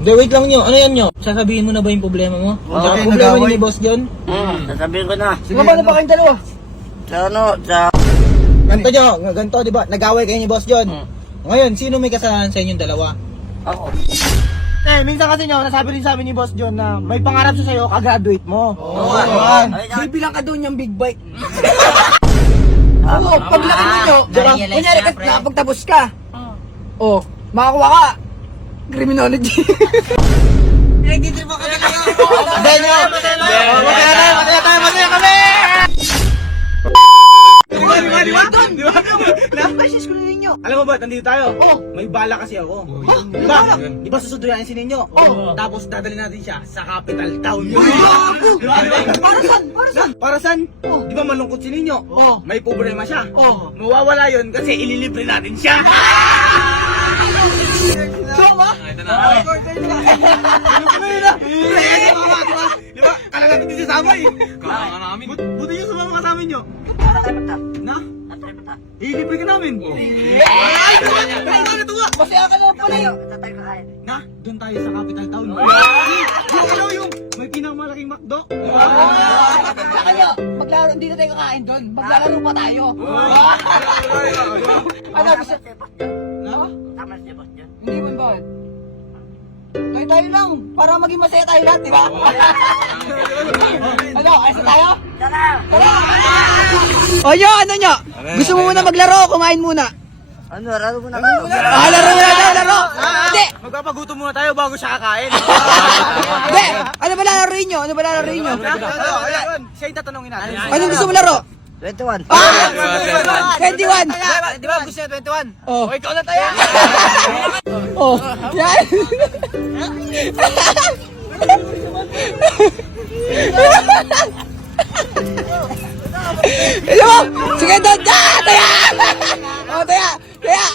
Hindi, wait lang nyo. Ano yan nyo? Sasabihin mo na ba yung problema mo? Problema niyo ni Boss John? Sasabihin ko na. Sige, paano pa kayong dalawa? Sa Ganto nyo, ganto, di ba? Nag-away kayo ni Boss John. Ngayon, sino may kasalanan sa inyong dalawa? ako. Minsan kasi nyo, nasabi rin sa amin ni Boss John na may pangarap siya sa'yo, ka-graduate mo. Bibilang ka doon yung big bike. Oo, paglaki ninyo, kunyari ka nakapagtapos ka. Oh, makakuha ka. Criminology. Hindi nyo! Masaya kami! Di ba? Na-message ko na ninyo. Alam mo ba, nandito tayo? May bala kasi ako. Di ba susuduyan si ninyo? Tapos dadali natin siya sa capital town. Para saan? Para saan? Para saan? Di ba malungkot si ninyo? May problema siya. Mawawala yun kasi ililibre natin siya. Soma? Ito na. Di ba? Kala natin din sasama eh. Kala namin. Buti yung sumama kasama nyo. Na? Ililibre ka namin. Ay! Natuwa! Masaya ka lang pala yun. Na? Doon tayo sa capital town. Yung may pinakamalaking McDo. Maglaro, hindi na tayo kakain doon. Maglalaro pa tayo. Ano, gusto? Tama si Boss John. Hindi mo bakit? Tayo lang, para maging masaya tayo lahat, di ba? Ano, ayos na tayo? Tara! O nyo, ano nyo? Gusto mo muna maglaro o kumain muna? Ano, laro mo na ako. Laro muna tayo, laro! Hindi! Magpapagutom muna tayo bago siya kakain. Hindi! Ano ba lalaroin nyo? Ano ba lalaroin nyo? Siya yung tatanungin natin. Anong gusto mo laro? 21. 21! Di ba gusto niya 21? Oh. O ikaw na tayo! Oh, yan! Ito mo! Sige doon! Taya! Oh, taya! Taya!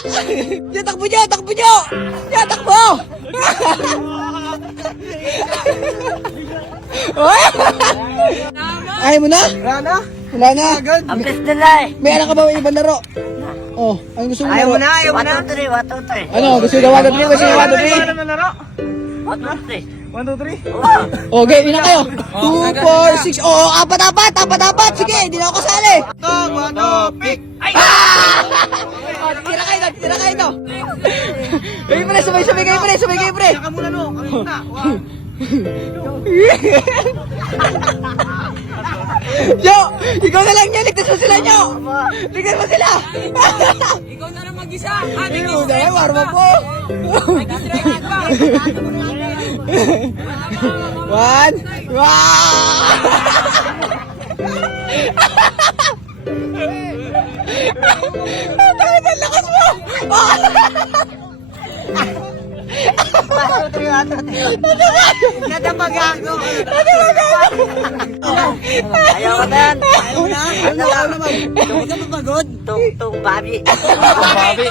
Yan, takbo nyo! Takbo nyo! Yan, takbo! Ayaw mo na? Wala na? Wala na? Ang best nila eh. May anak ka ba may ibang laro? Oh, ano gusto mo laro? ayaw mo na. 1, 2, 3, 1, 2, 3. Ano? Gusto mo gawa doon? Gusto mo gawa doon? Ano na laro? 1, 2, 1, 2, 3? wow. Okay, ilan kayo? 2, 4, 6. Oo, apat. Sige, hindi na ako kasali. Pick! Oh, tira kayo to. Kayo pre, sabay kayo pre. Saka muna no, kami muna. Yo, ikaw na lang yan, ligtas mo sila nyo. Ligtas mo sila. Ikaw na lang mag-isa. Ikaw na lang, warma po. 1, ang lakas mo. Nadamag ako. Ayaw ko na yan. Ayaw naman. Hindi ka mapagod. Tungtong babi. Babi.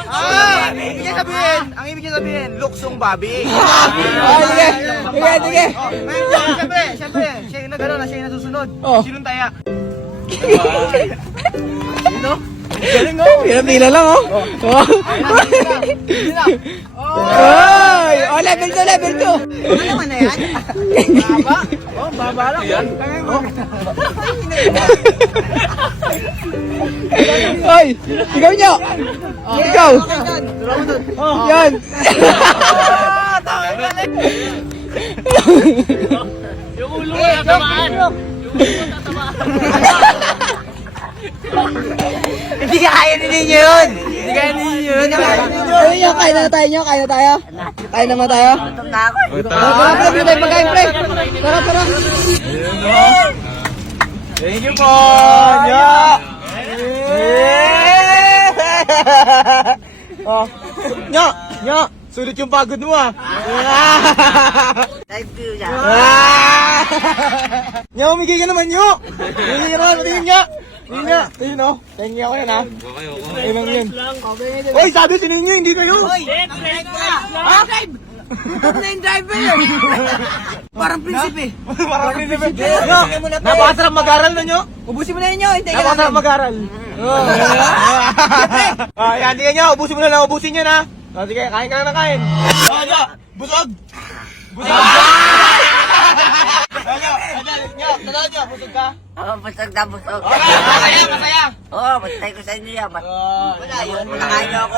Ang ibig niya sabihin, luksong babi. Sige. Siyempre, siya yung nagano na siya yung nasusunod. Oh. Sinong taya? Pila lang oh. Oy, oh level 2. Ano naman na yan? Baba? Oh, baba lang. Yan. Oy, ikaw nyo. Ikaw. Yan. Yung ulo mo tatamaan. Hindi kaya ninyo yun. Hindi kaya ninyo yun. Kain na tayo. Kain naman tayo. Gutom na ako. Tara, pre, tayo pagkain, pre. Tara. Thank you po. Nya. Sulit yung pagod mo ah. Live view niya. Nya, umigay ka naman nyo. Umigay ka naman, patingin nya. Tingin o. Tingin ako yan ha. Okay lang yun. Hoy, sabi si Ninyo, hindi kayo. driver. Parang prinsipe. Parang prinsipe. Napakasarap mag-aral na nyo. Ubusin mo na ninyo. Hintay ka Napakasarap namin. mag-aral. Yan, tingnan nyo. Ubusin mo na lang. Ubusin nyo na. Sige, kain ka lang na kain. Busog. Totoo nyo, busog ka? Oo, busog na busog. Masaya! Oo, bantay ko sa inyo yan. Ayun, nakain niyo ako.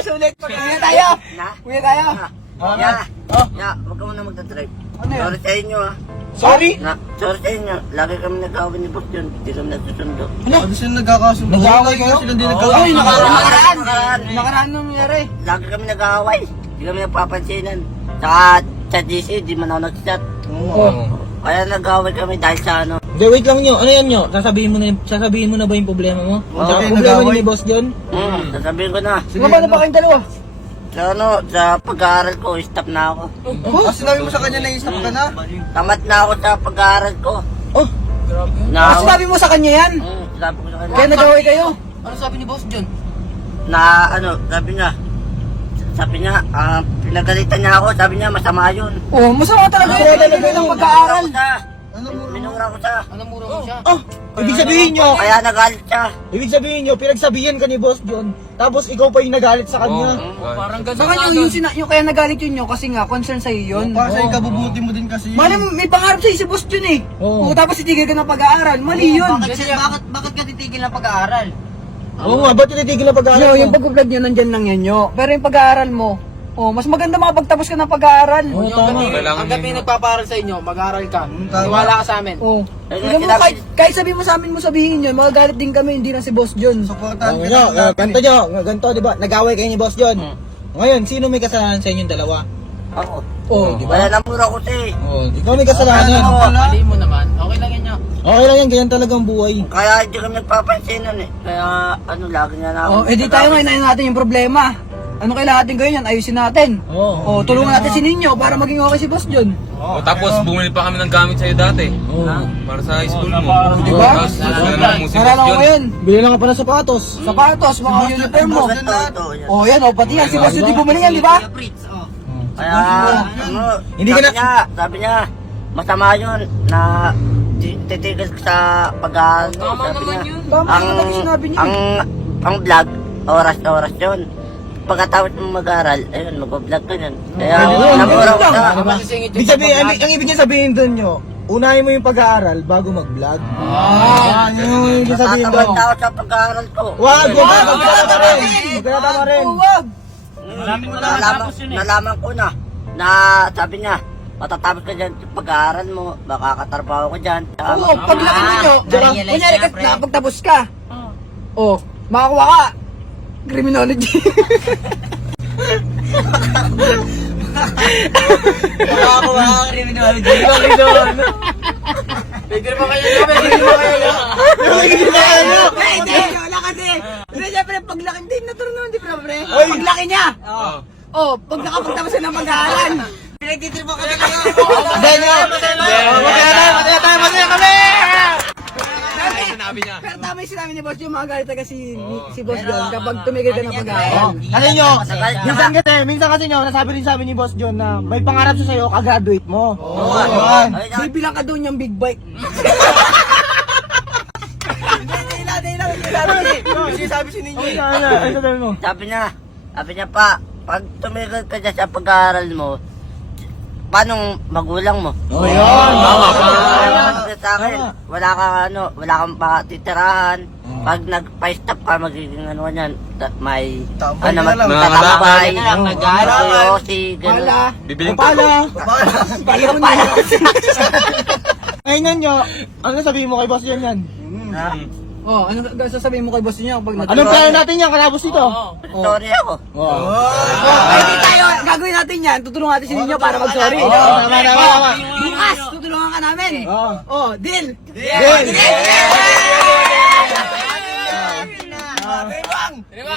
Sulit. Uwi tayo. Na? Uwi tayo. Ya, ya, huwag ka muna magdadrive. Ano yun? Sorry sa inyo ah. Sorry? Sorry sa inyo. Lagi kami nag-awin ni Boss John. Hindi kami nagsusundo. Ano sila nagkakasundo? Nag-aaway kayo? Sila hindi Ay, Nakaraan. Nakaraan nung nangyari. Lagi kami nag-aaway. Hindi kami nagpapansinan. Saka sa GC, di man ako nag-chat. Kaya nag-aaway kami dahil sa ano. Hindi, wait lang nyo. Ano yan nyo? Sasabihin mo na ba yung problema mo? Oo. Problema niyo ni Boss John? Sasabihin ko na. Sige, paano pa kayong dalawa? Sa ano, sa pag-aaral ko, stop na ako. Sinabi mo sa kanya na i-stop ka na? Tamad na ako sa pag-aaral ko. Oh, Na, Sinabi mo sa kanya yan? sabi ko sa kanya. Kaya nag-away kayo? Ano sabi ni Boss John? Na ano, sabi niya, pinagalitan niya ako, sabi niya masama yun. Oh, masama talaga yun. Talaga ng pag-aaral. Minura ko siya. Ano mura mo siya? oh, ibig sabihin nyo, Kaya nagalit siya. ibig sabihin nyo, pinagsabihan ka ni Boss John, tapos ikaw pa yung nagalit sa kanya. Parang Sa ganun kanya yung kaya nagalit yun nyo kasi nga concern sa'yo yun. Para sa ikabubuti mo din kasi. Mali mo, may pangarap sa'yo si Boss Jun eh. Oo. Oo, tapos itigil ka ng pag-aaral. Mali yun. Bakit ka titigil ng pag-aaral? Oo nga, ba't tinitigil na pag-aaral Yo, mo? yung pag-vlog niya nandyan lang yan yo. Pero yung pag-aaral mo, oh, mas maganda makapagtapos ka ng pag-aaral. Oo, tama. Hanggat may nagpaparal sa inyo, mag-aaral ka. Tiwala ka sa amin. Oh. Ayun, Tignan mo, sinabi- kahit sabihin mo sa amin mo sabihin yun, magagalit din kami, hindi lang si Boss Jun. Supportan Oo ka nyo, na. ganito nyo, ganito diba, nag-away kayo ni Boss John. Ngayon, sino may kasalanan sa inyong dalawa? Ako. Oh, di ba? Wala na mura ko siya eh. Oo, ikaw may kasalanan. Mali mo naman. Okay lang yan nyo. Okay lang yan, ganyan talagang buhay. Kaya hindi kami nagpapansinan eh. Kaya ano, lagi na lang. Oh, edi tayo ngayon, ayun natin yung problema. Ano kailangan natin gawin yan? Ayusin natin. Oo. Oh, tulungan natin si Ninyo para maging okay si Boss Jun. O tapos bumili pa kami ng gamit sa'yo dati. Para sa high school mo. Di ba? Tapos susunod mo si Nalala ko Boss John. ngayon. Bili lang ka pa ng sapatos. Sapatos, mga uniform mo. Ito, yan. Oh, yan, oh, pati yan. Si Boss Jun di bumili yan, di ba? Kaya, ano, Hindi ka sabi niya, masama yun na titigil ka sa pag-aaral mo. Tama Sabi naman niya. yun. Tama Ang, naman yung sinabi niya. ang vlog, oras yun. Pagkatapos mo mag-aaral, ayun, mag-vlog ka yan. Kaya, namura ko siya. Masisingit Ibig sabihin, ang ibig niya sabihin doon nyo, unahin mo yung pag-aaral bago mag-vlog. Yun yung sabihin Natatamad doon. na ako sa pag-aaral ko. Wag, magkakata rin. Magkakata rin. Oh, wag. Nalaman ko na sabi niya, matatapos ka dyan sa pag-aaral mo, makakatrabaho ka dyan. Oo, paglaki ninyo, kunyari ka nakapagtapos ka. Oh, makakuha ka. Criminology. Pwede ba kayo nyo? Pwede ba kayo nyo? Hindi, wala kasi. Pero siyempre, paglaki, hindi, natural naman, di ba, pre? Paglaki niya. Oh, pag nakapagtapos siya ng pag-aaral. Pinagtitripa ka na kayo. Masaya kami! Pero tama yung sinabi ni Boss yung mga galit talaga si Boss John kapag tumigil ka ng pag-aaral. Kasi nyo, minsan kasi nyo, nasabi rin sabi ni Boss John na may pangarap siya sa'yo, kagraduate mo. Bibilang ka doon yung big bike. Sabi si Ninyo. Ano sabi mo? Sabi niya pa, pag tumigil ka dyan sa pag-aaral mo, paano magulang mo? Oh, yun. Kasi sa akin, wala kang patitirahan. Pag nagpa-stop ka, magiging ano yan, may, Tambay ano, na lang. magtatambay, Nag-aaral. seryosi, gano'n. Pala. Bibiling Pala. Pala mo na. Ngayon nyo, ano sabihin mo kay Boss John yan? Oh, ano sasabihin mo kay Boss niya kapag Anong plano natin yan kalabos dito? Sorry ako. Hindi tayo, gagawin natin yan. Tutulungan natin si Ninyo para mag-sorry. Tama. Bukas, tutulungan ka namin. Oh, deal.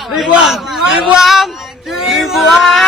Ribuang! Ribuang! Ribuang!